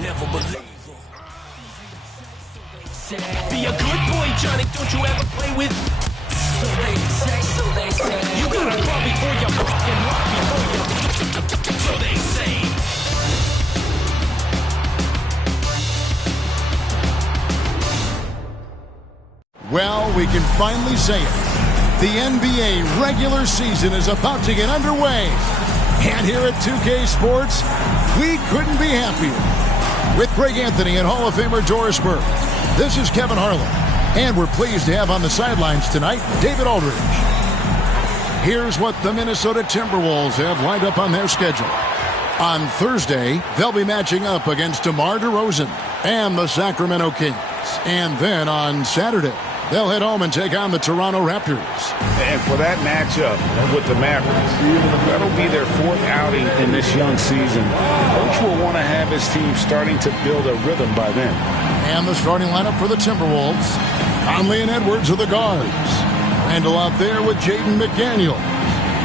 never believe. Be a good boy, Johnny, don't you ever play with. So they say. You gotta crawl before you fucking walk before you. So they say. Well, we can finally say it. The NBA regular season is about to get underway. And here at 2K Sports, we couldn't be happier. With Greg Anthony and Hall of Famer Doris Burke, this is Kevin Harlan. And we're pleased to have on the sidelines tonight, David Aldridge. Here's what the Minnesota Timberwolves have lined up on their schedule. On Thursday, they'll be matching up against DeMar DeRozan and the Sacramento Kings. And then on Saturday, they'll head home and take on the Toronto Raptors. And for that matchup with the Mavericks, that'll be their fourth outing in this young season. Coach will want to have his team starting to build a rhythm by then. And the starting lineup for the Timberwolves. Conley and Edwards are the guards. Randall out there with Jaden McDaniels.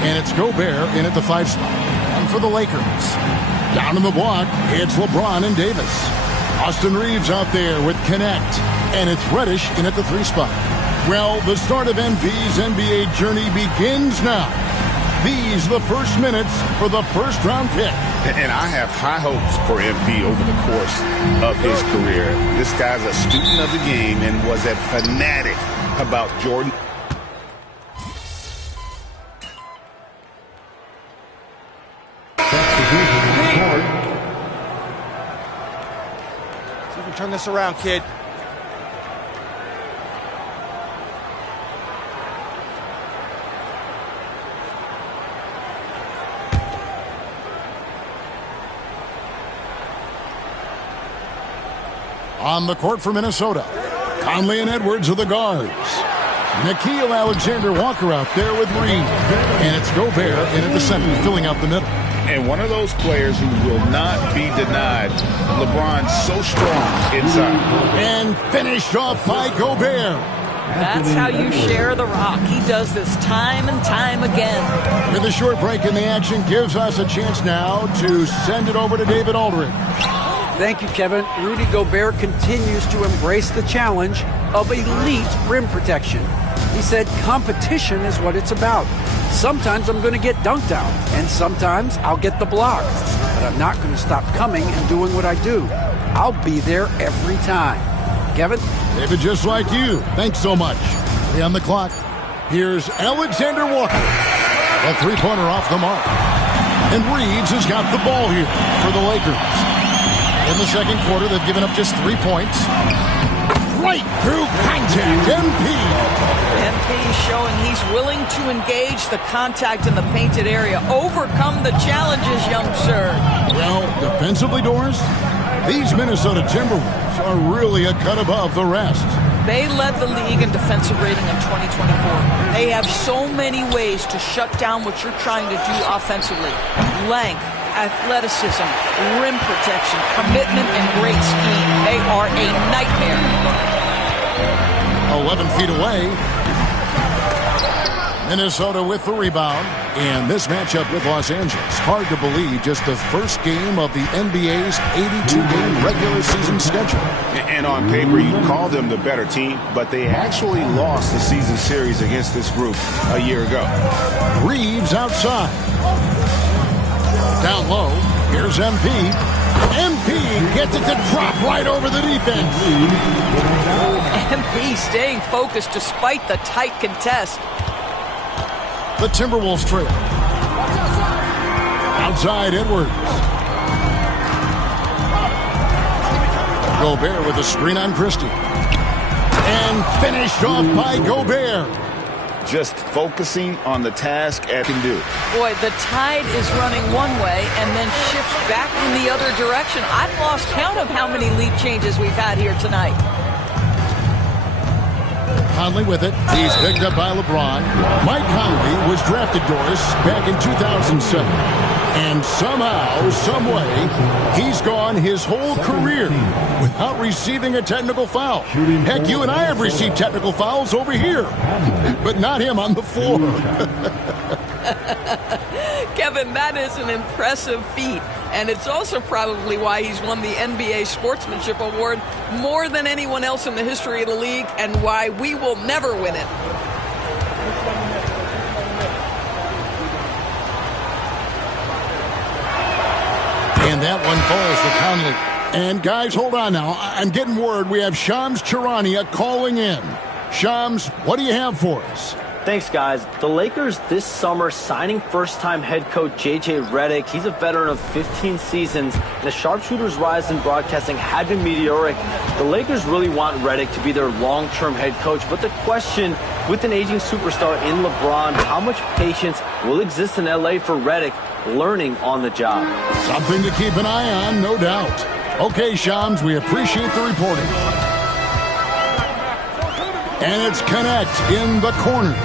And it's Gobert in at the 5 spot. And for the Lakers, down in the block, it's LeBron and Davis. Austin Reeves out there with Connect. And it's Reddish in at the 3 spot. Well, the start of MP's NBA journey begins now. These are the first minutes for the first-round pick. And I have high hopes for MP over the course of his career. This guy's a student of the game and was a fanatic about Jordan. See if we can turn this around, kid. On the court for Minnesota, Conley and Edwards are the guards. Nickeil Alexander-Walker out there with Reed. And it's Gobert in at the center, filling out the middle. And one of those players who will not be denied. LeBron's so strong inside. And finished off by Gobert. That's how you share the rock. He does this time and time again. With a short break in the action gives us a chance now to send it over to David Aldridge. Thank you, Kevin. Rudy Gobert continues to embrace the challenge of elite rim protection. He said competition is what it's about. Sometimes I'm going to get dunked out, and sometimes I'll get the block. But I'm not going to stop coming and doing what I do. I'll be there every time. Kevin? David, just like you. Thanks so much. 3 on the clock. Here's Alexander Walker. A 3-pointer off the mark. And Reeves has got the ball here for the Lakers. In the second quarter, they've given up just 3 points. Right through contact, MP. MP showing he's willing to engage the contact in the painted area. Overcome the challenges, young sir. Well, defensively, Doris, these Minnesota Timberwolves are really a cut above the rest. They led the league in defensive rating in 2024. They have so many ways to shut down what you're trying to do offensively. Length, athleticism, rim protection, commitment, and great scheme. They are a nightmare. 11 feet away. Minnesota with the rebound. And this matchup with Los Angeles. Hard to believe, just the first game of the NBA's 82-game regular season schedule. And on paper, you call them the better team, but they actually lost the season series against this group a year ago. Reeves outside. Down low, here's MP. MP gets it to drop right over the defense. MP staying focused despite the tight contest. The Timberwolves trail. Outside Edwards. Gobert with a screen on Christie. And finished off by Gobert. Just focusing on the task at can do. Boy, the tide is running one way and then shifts back in the other direction. I've lost count of how many lead changes we've had here tonight. Conley with it. He's picked up by LeBron. Mike Conley was drafted, Doris, back in 2007. And somehow, someway, he's gone his whole career without receiving a technical foul. Heck, you and I have received technical fouls over here, but not him on the floor. Kevin, Kevin, that is an impressive feat. And it's also probably why he's won the NBA Sportsmanship Award more than anyone else in the history of the league, and why we will never win it. And that one falls to Conley. And guys, hold on now. I'm getting word we have Shams Charania calling in. Shams, what do you have for us? Thanks, guys. The Lakers this summer signing first-time head coach J.J. Redick. He's a veteran of 15 seasons, and the sharpshooter's rise in broadcasting had been meteoric. The Lakers really want Redick to be their long-term head coach, but the question, with an aging superstar in LeBron, how much patience will exist in L.A. for Redick learning on the job? Something to keep an eye on, no doubt. Okay, Shams, we appreciate the reporting. And it's Connect in the corner.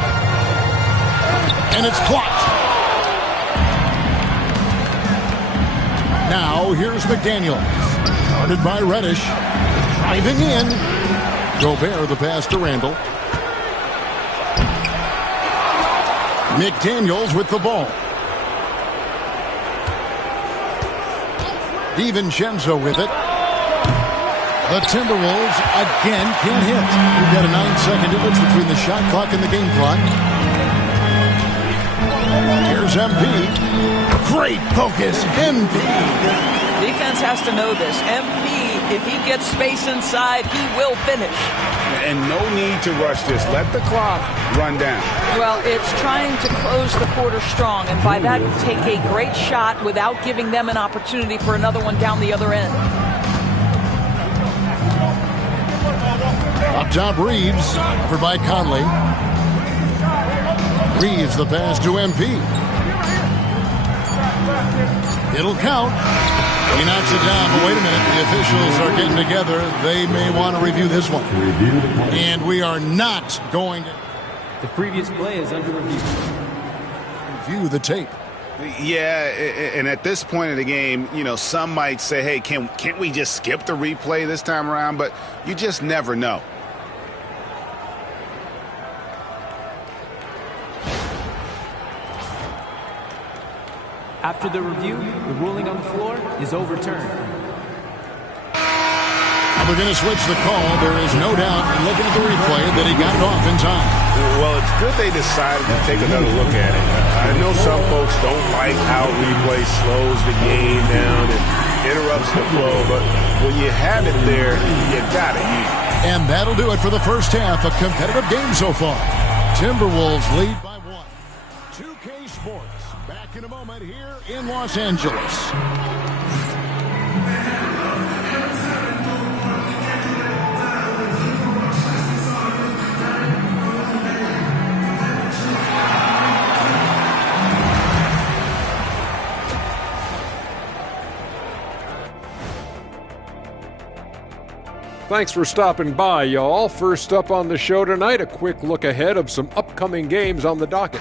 And it's blocked. Now, here's McDaniels. Guarded by Reddish. Driving in. Gobert, the pass to Randall. McDaniels with the ball. DiVincenzo with it. The Timberwolves again can't hit. We've got a 9-second difference between the shot clock and the game clock. Here's MP. Great focus. MP. Defense has to know this. MP, if he gets space inside, he will finish. And no need to rush this. Let the clock run down. Well, it's trying to close the quarter strong, and by that, take a great shot without giving them an opportunity for another one down the other end. Up top, Reeves, covered by Conley. Reeves, the pass to MP. It'll count. He knocks it down, but wait a minute. The officials are getting together. They may want to review this one. And we are not going to... The previous play is under review. Review the tape. Yeah, and at this point of the game, you know, some might say, hey, can't we just skip the replay this time around? But you just never know. After the review, the ruling on the floor is overturned. We're going to switch the call. There is no doubt, looking at the replay, that he got it off in time. Well, it's good they decided to take another look at it. I know some folks don't like how replay slows the game down and interrupts the flow, but when you have it there, you got to use it. And that'll do it for the first half. A competitive game so far. Timberwolves lead by 1. 2K Sports, back in a moment here in Los Angeles. Thanks for stopping by, y'all. First up on the show tonight, a quick look ahead of some upcoming games on the docket.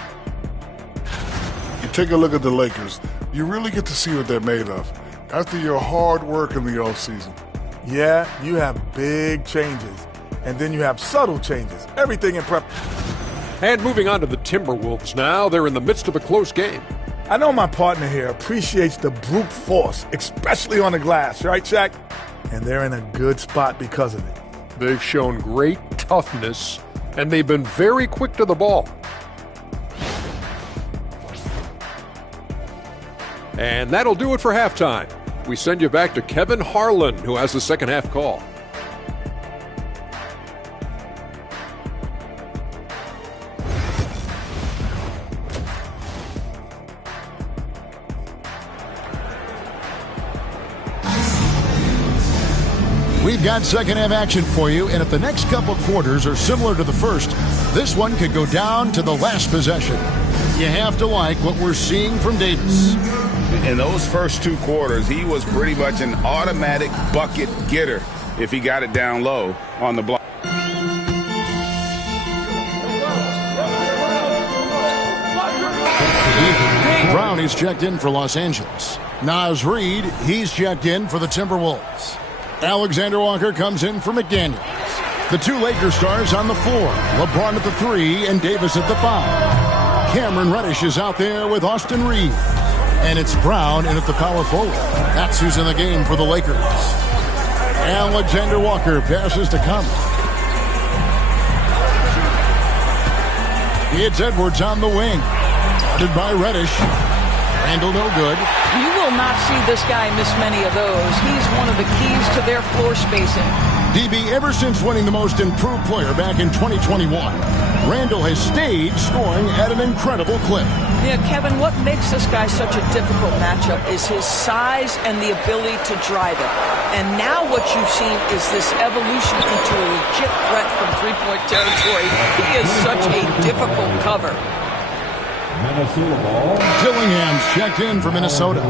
You take a look at the Lakers, you really get to see what they're made of after your hard work in the offseason. Yeah, you have big changes, and then you have subtle changes. Everything in prep. And moving on to the Timberwolves now, they're in the midst of a close game. I know my partner here appreciates the brute force, especially on the glass, right, Shaq? And they're in a good spot because of it. They've shown great toughness, and they've been very quick to the ball. And that'll do it for halftime. We send you back to Kevin Harlan, who has the second half call. We've got second half action for you, and if the next couple quarters are similar to the first, this one could go down to the last possession. You have to like what we're seeing from Davis. In those first 2 quarters, he was pretty much an automatic bucket getter if he got it down low on the block. Brown is checked in for Los Angeles. Naz Reid, he's checked in for the Timberwolves. Alexander Walker comes in for McDaniels. The 2 Lakers stars on the floor. LeBron at the 3 and Davis at the 5. Cameron Reddish is out there with Austin Reeves. And it's Brown in at the power forward. That's who's in the game for the Lakers. Alexander Walker passes to Conley. It's Edwards on the wing. Guarded by Reddish. Randall no good. You will not see this guy miss many of those. He's one of the keys to their floor spacing. DB, ever since winning the most improved player back in 2021, Randall has stayed scoring at an incredible clip. Yeah, Kevin, what makes this guy such a difficult matchup is his size and the ability to drive it. And now what you've seen is this evolution into a legit threat from three-point territory. He is such a difficult cover. Dillingham's checked in for Minnesota.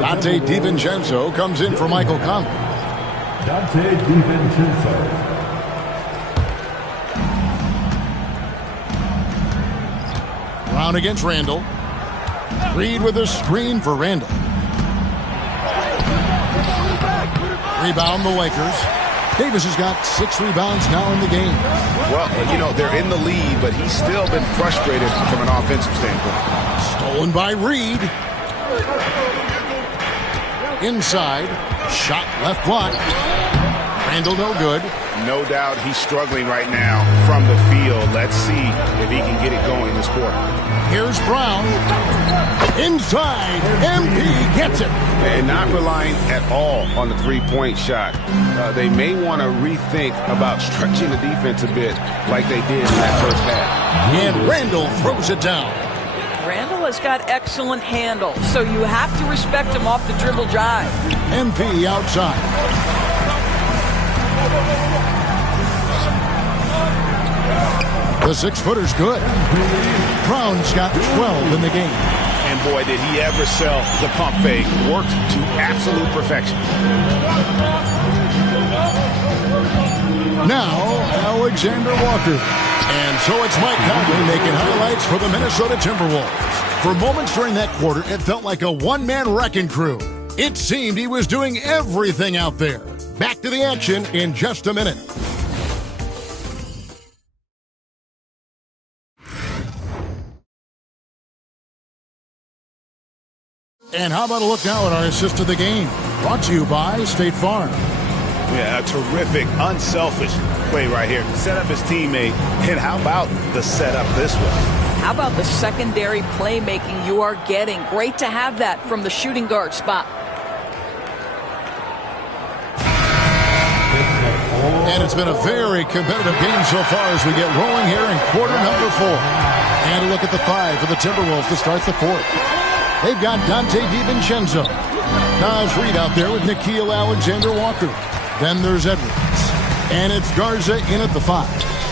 Dante DiVincenzo comes in for Michael Conley. Dante DiVincenzo. Brown against Randall. Reed with a screen for Randall. Rebound the Lakers. Davis has got 6 rebounds now in the game. Well, you know, they're in the lead, but he's still been frustrated from an offensive standpoint. Stolen by Reed. Inside. Shot left block. Randall no good. No doubt he's struggling right now from the field. Let's see if he can get it going this quarter. Here's Brown. Inside. MP gets it. And not relying at all on the three-point shot. They may want to rethink about stretching the defense a bit like they did in that first half. And Randall throws it down. Randall has got excellent handle, so you have to respect him off the dribble drive. MP outside. The 6-footer's good. Brown's got 12 in the game. And boy, did he ever sell the pump fake. Worked to absolute perfection. Now, Alexander Walker. And so it's Mike Conley making highlights for the Minnesota Timberwolves. For moments during that quarter, it felt like a one-man wrecking crew. It seemed he was doing everything out there. Back to the action in just a minute. And how about a look now at our assist of the game? Brought to you by State Farm. Yeah, a terrific, unselfish play right here. Set up his teammate. And how about the setup this way? How about the secondary playmaking you are getting? Great to have that from the shooting guard spot. And it's been a very competitive game so far as we get rolling here in quarter number 4. And a look at the 5 for the Timberwolves to start the 4th. They've got Dante DiVincenzo. Naz Reid out there with Nickeil Alexander-Walker. Then there's Edwards. And it's Garza in at the 5.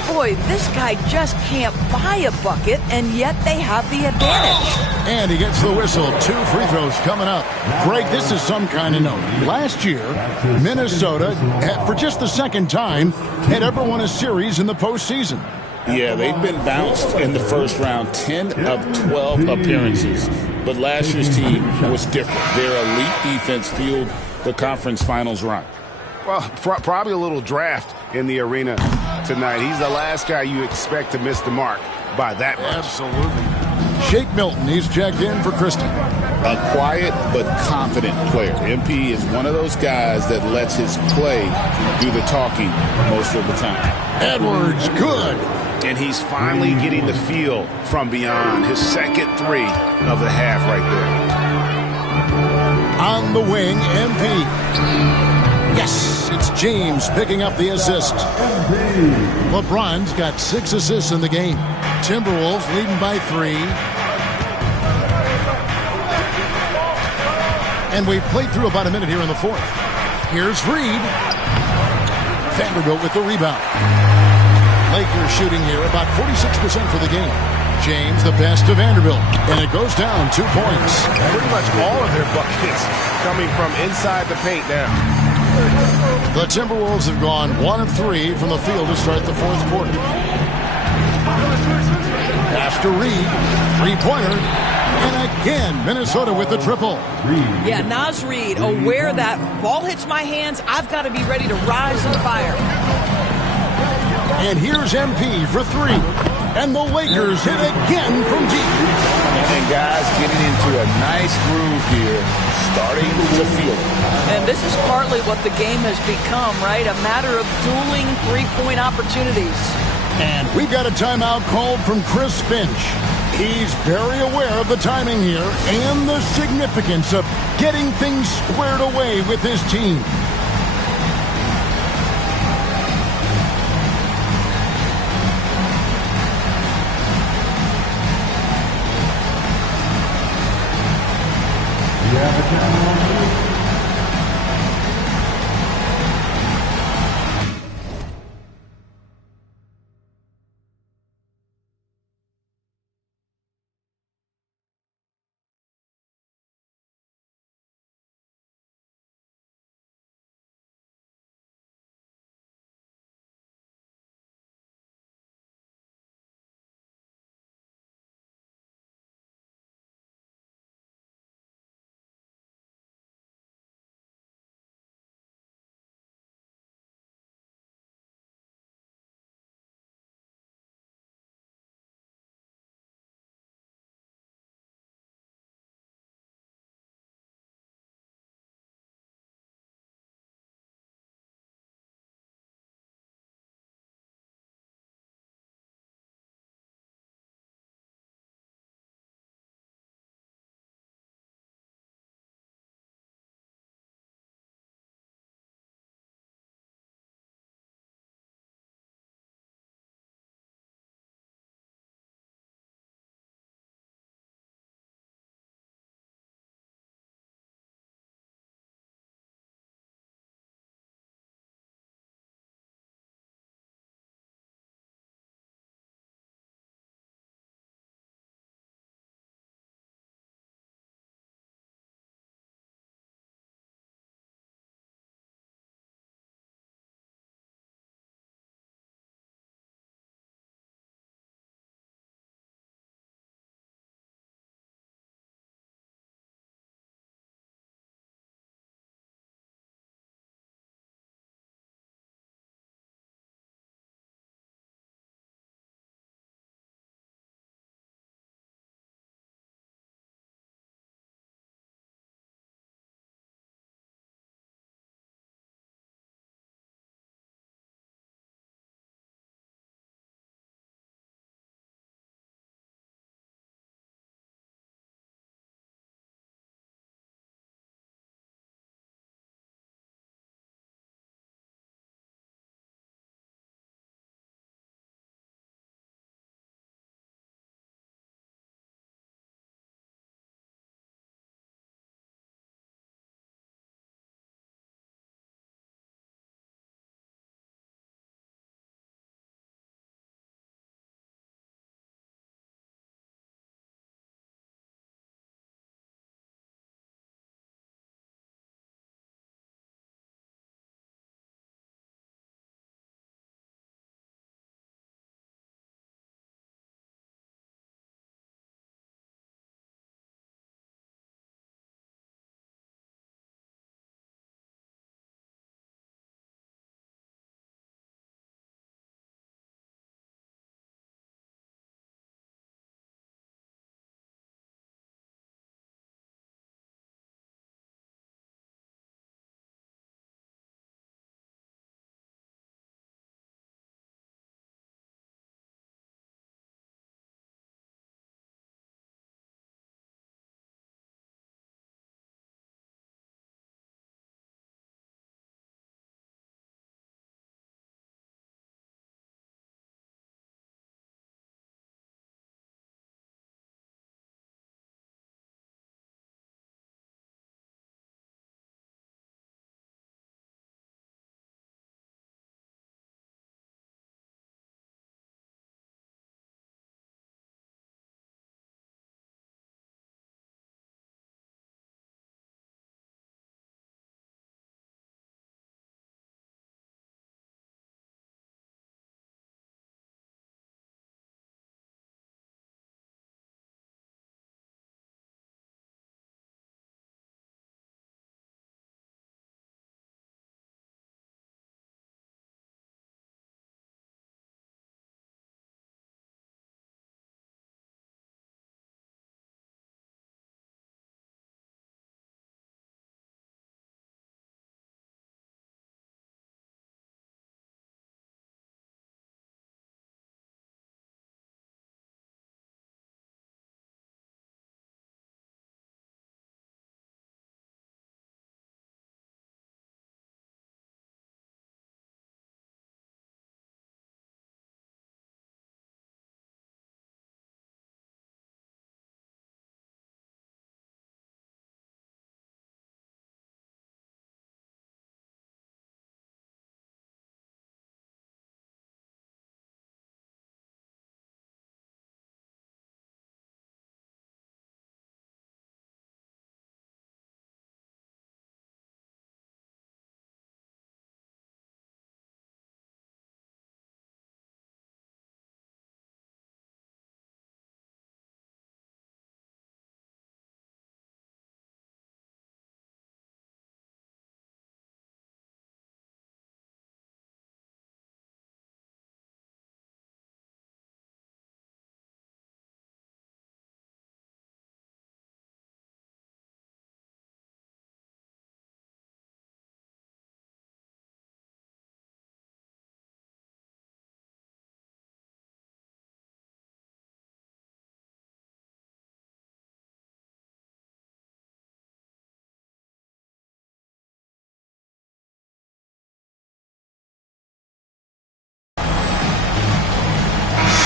Boy, this guy just can't buy a bucket, and yet they have the advantage. And he gets the whistle. 2 free throws coming up. Greg, this is some kind of note. Last year, Minnesota, for just the second time, had ever won a series in the postseason. Yeah, they've been bounced in the first round, 10 of 12 appearances. But last year's team was different. Their elite defense fueled the conference finals run. Well, probably a little draft in the arena tonight. He's the last guy you expect to miss the mark by that much. Absolutely. Shake Milton, he's checked in for Kristen. A quiet but confident player. MP is one of those guys that lets his play do the talking most of the time. Edwards, good. And he's finally getting the feel from beyond. His second 3 of the half right there. On the wing, MP. Yes, it's James picking up the assist. LeBron's got 6 assists in the game. Timberwolves leading by 3. And we've played through about a minute here in the 4th. Here's Reed. Vanderbilt with the rebound. Lakers shooting here about 46% for the game. James, the pass to Vanderbilt. And it goes down 2 points. Pretty much all of their buckets coming from inside the paint now. The Timberwolves have gone 1 of 3 from the field to start the 4th quarter. Pass to Reed. 3-pointer. And again, Minnesota with the triple. Yeah, Naz Reid, aware that ball hits my hands, I've got to be ready to rise and fire. And here's MP for 3. And the Lakers hit again from deep. And guys getting into a nice groove here, starting to feel it. And this is partly what the game has become, right? A matter of dueling three-point opportunities. And we've got a timeout called from Chris Finch. He's very aware of the timing here and the significance of getting things squared away with his team. Yeah,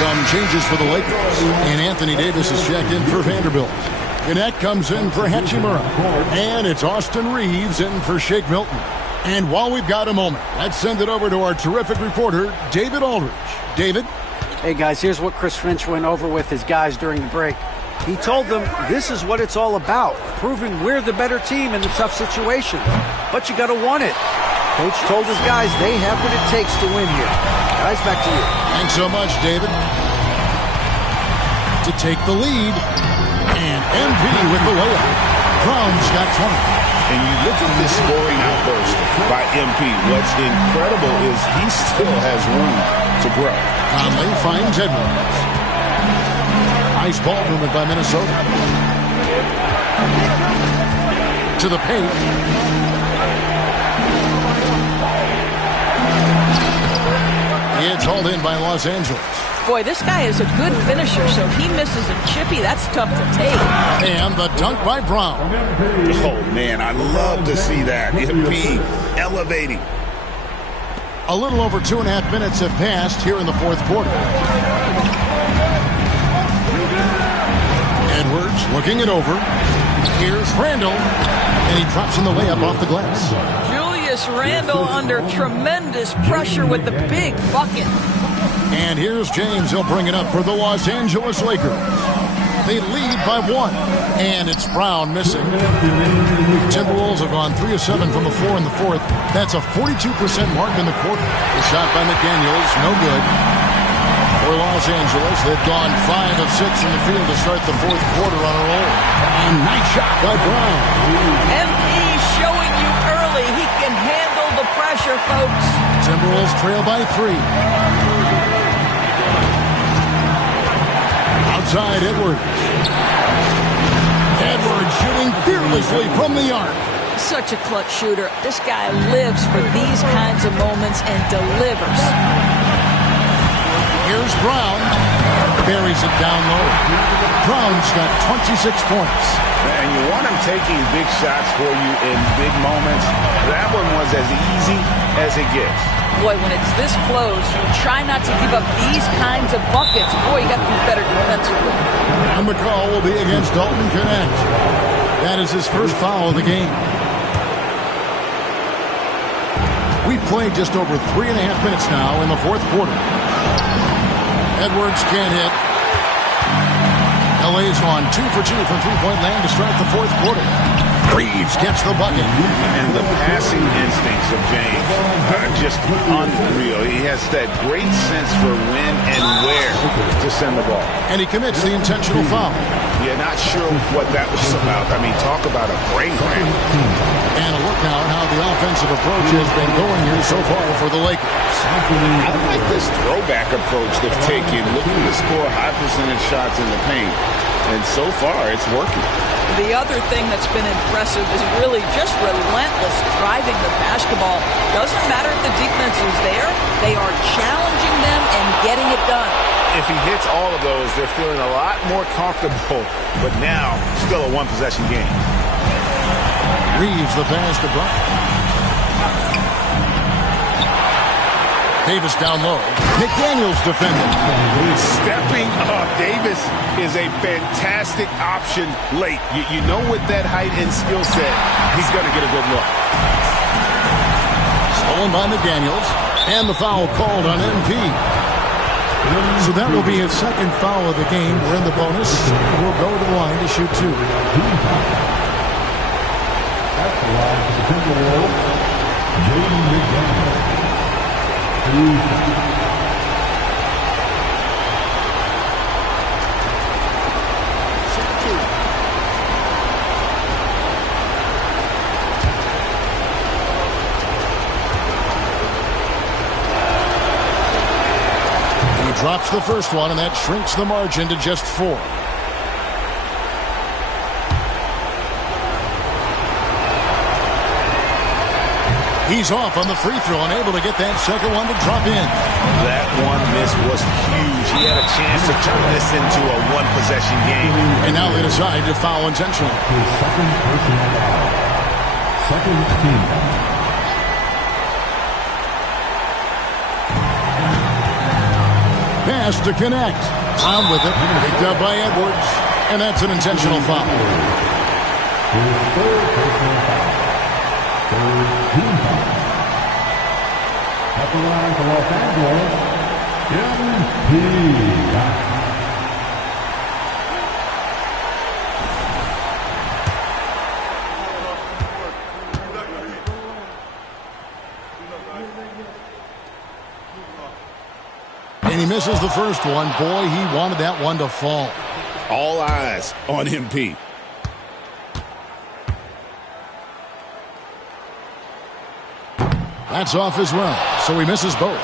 Some changes for the Lakers. And Anthony Davis is checked in for Vanderbilt. Gannett comes in for Hachimura. And it's Austin Reeves in for Shake Milton. And while we've got a moment, let's send it over to our terrific reporter, David Aldridge. David? Hey, guys, here's what Chris Finch went over with his guys during the break. He told them this is what it's all about, proving we're the better team in the tough situation. But you got to want it. Coach told his guys they have what it takes to win here. Guys, back to you. Thanks so much, David. To take the lead, and MP with the layup. Brown's got 20. And you look at this scoring outburst by MP. What's incredible is he still has room to grow. Conley finds Edwards. Nice ball movement by Minnesota. To the paint. It's hauled in by Los Angeles. Boy, this guy is a good finisher, so he misses a chippy. That's tough to take. And the dunk by Brown. Oh, man, I love to see that. MP elevating. A little over 2.5 minutes have passed here in the fourth quarter. Edwards looking it over. Here's Randall. And he drops in the layup off the glass. Julius Randle under tremendous pressure with the big bucket. And here's James. He'll bring it up for the Los Angeles Lakers. They lead by 1. And it's Brown missing. Timberwolves have gone 3 of 7 from the floor in the fourth. That's a 42% mark in the quarter. The shot by McDaniels, no good. For Los Angeles, they've gone 5 of 6 in the field to start the fourth quarter on a roll. And nice shot by Brown. MP showing you early he can handle the pressure, folks. Timberwolves trail by 3. Outside Edwards. Edwards shooting fearlessly from the arc. Such a clutch shooter. This guy lives for these kinds of moments and delivers. Here's Brown. Buries it down low. Brown's got 26 points. And you want him taking big shots for you in big moments. That one was as easy as it gets. Boy, when it's this close, you try not to give up these kinds of buckets. Boy, you got to be better defensively. And the call will be against Dalton Gannett. That is his first foul of the game. We've played just over 3.5 minutes now in the fourth quarter. Edwards can't hit. LA's on 2 for 2 from three-point land to start the fourth quarter. Reeves gets the bucket. And the passing instincts of James are just unreal. He has that great sense for when and where to send the ball. And he commits the intentional foul. Yeah, not sure what that was about. I mean, talk about a brain cramp. And a look now at how the offensive approach has been going here so far for the Lakers. I like this throwback approach they've taken, looking to score high percentage shots in the paint. And so far, it's working. The other thing that's been impressive is really just relentless driving the basketball. Doesn't matter if the defense is there. They are challenging them and getting it done. If he hits all of those, they're feeling a lot more comfortable. But now, still a one-possession game. Reeves the pass to Brown. Davis down low. McDaniels defending. Stepping up. Davis is a fantastic option late. You know with that height and skill set, he's going to get a good look. Stolen by McDaniels. And the foul called on MP. So that will be his second foul of the game. We're in the bonus. We'll go to the line to shoot 2. That's the line for the Timberwolves, Jaden McDaniels. He drops the first one, and that shrinks the margin to just 4. He's off on the free throw, unable to get that second one to drop in. That one miss was huge. He had a chance to turn this into a one-possession game. And now they decide to foul intentionally. His second personal foul. Second team. pass to connect. On with it. Picked up by Edwards. And that's an intentional foul. His third personal foul. Third team foul. At the line for Los Angeles, MP. And he misses the first one. Boy, he wanted that one to fall. All eyes on MP. That's off as well, so he misses both.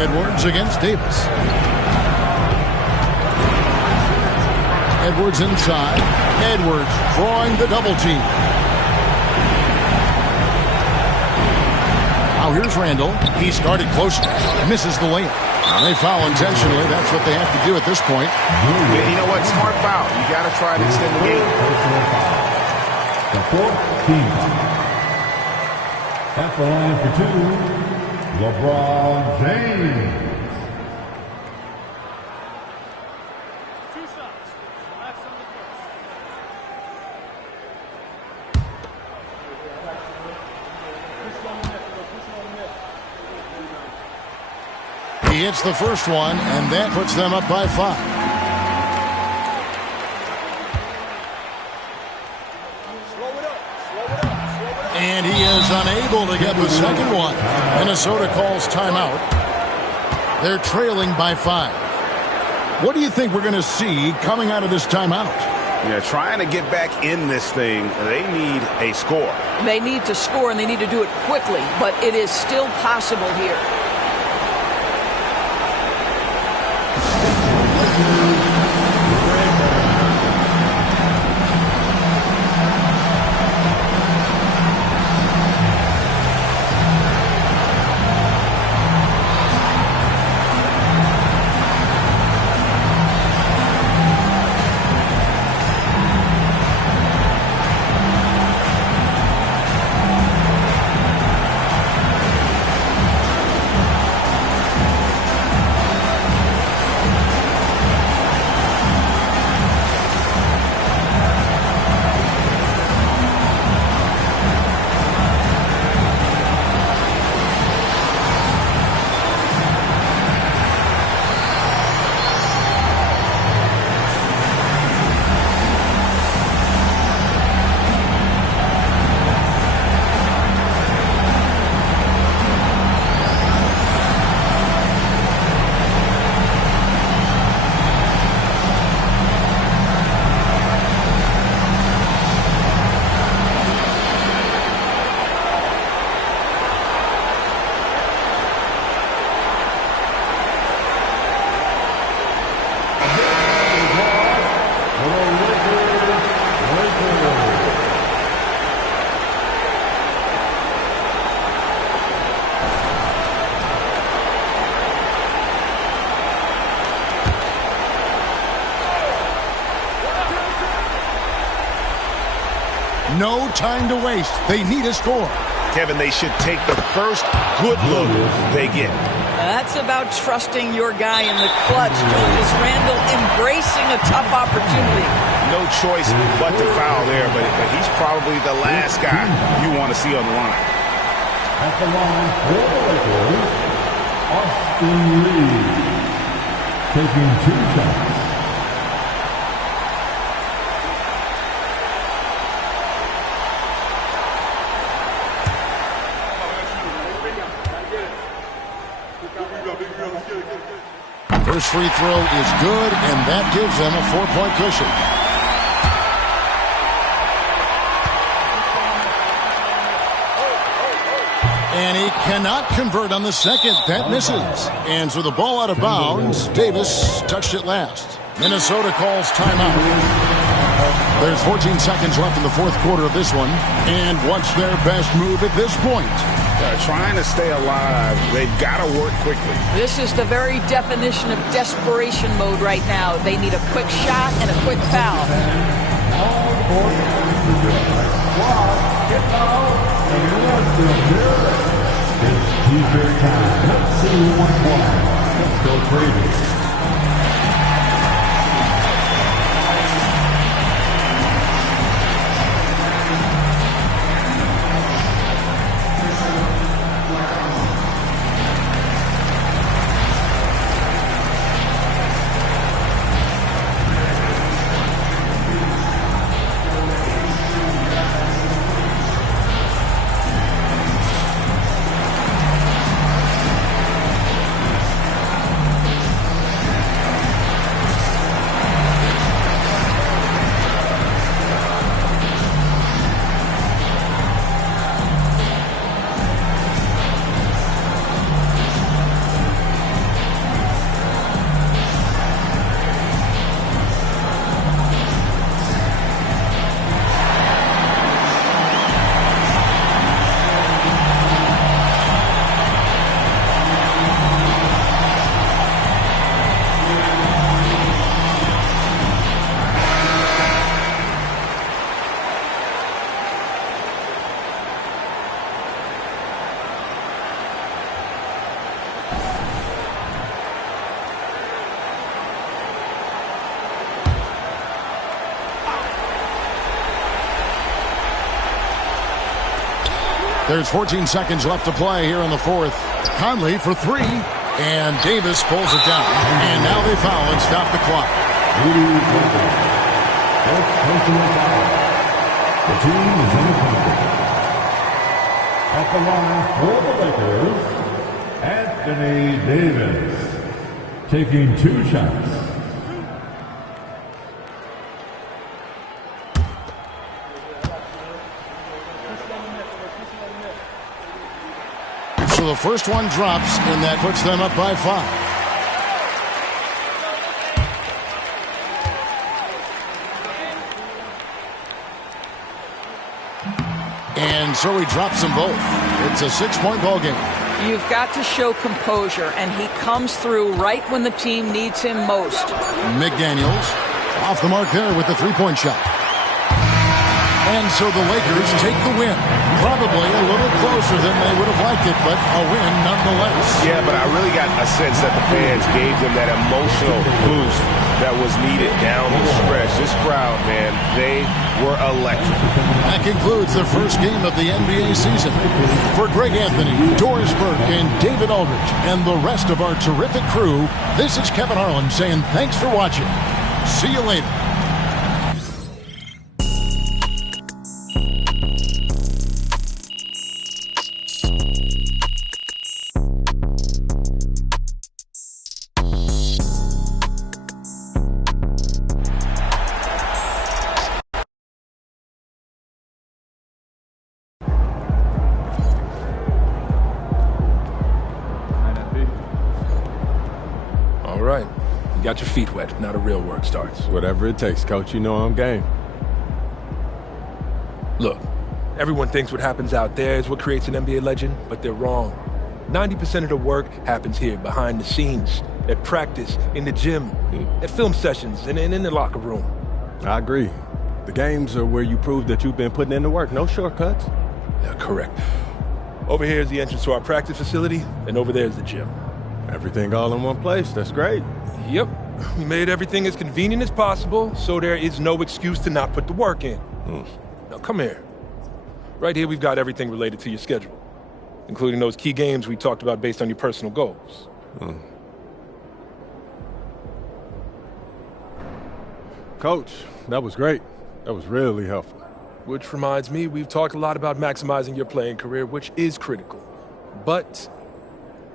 Edwards against Davis. Edwards inside. Edwards drawing the double team. Now here's Randall. He started close. Misses the layup. Now they foul intentionally. That's what they have to do at this point. Yeah, you know what? Smart foul. You got to try to extend the game. The fourth team foul. At the line for two, LeBron James. He hits the first one, and that puts them up by 5. And he is unable to get the second one. Minnesota calls timeout. They're trailing by 5. What do you think we're going to see coming out of this timeout? Yeah, trying to get back in this thing, they need a score. They need to score, and they need to do it quickly, but it is still possible here. No time to waste. They need a score. Kevin, they should take the first good look they get. That's about trusting your guy in the clutch. Julius Randle embracing a tough opportunity. No choice but to foul there, but he's probably the last guy you want to see on the line. At the line for the Lakers, Austin Reeves taking 2 shots. First free throw is good, and that gives them a 4-point cushion. And he cannot convert on the second. That misses. And so the ball out of bounds. Davis touched it last. Minnesota calls timeout. There's 14 seconds left in the fourth quarter of this one. And what's their best move at this point? Trying to stay alive. They've got to work quickly. This is the very definition of desperation mode right now. They need a quick shot and a quick foul. Get out. T-shirt time. Let's see who won one. Let's go crazy. There's 14 seconds left to play here in the fourth. Conley for three, and Davis pulls it down. And now they foul and stop the clock. The team is in the contact. At the line for the Lakers, Anthony Davis, taking 2 shots. So the first one drops, and that puts them up by 5. And so he drops them both. It's a 6-point ball game. You've got to show composure, and he comes through right when the team needs him most. McDaniels off the mark there with the 3-point shot. And so the Lakers take the win. Probably a little closer than they would have liked it, but a win nonetheless. Yeah, but I really got a sense that the fans gave them that emotional boost that was needed down the stretch. This crowd, man, they were electric. That concludes the first game of the NBA season. For Greg Anthony, Doris Burke, and David Aldridge, and the rest of our terrific crew, this is Kevin Harlan saying thanks for watching. See you later. Got your feet wet. Now the real work starts. Whatever it takes, Coach. You know I'm game. Look, everyone thinks what happens out there is what creates an NBA legend, but they're wrong. 90% of the work happens here, behind the scenes, at practice, in the gym, at film sessions, and in the locker room. I agree. The games are where you prove that you've been putting in the work. No shortcuts. Yeah, correct. Over here is the entrance to our practice facility, and over there is the gym. Everything all in one place. That's great. Yep. We made everything as convenient as possible, so there is no excuse to not put the work in. Now, come here. Right here, we've got everything related to your schedule, including those key games we talked about based on your personal goals. Coach, that was great. That was really helpful. Which reminds me, we've talked a lot about maximizing your playing career, which is critical. But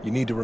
you need to remember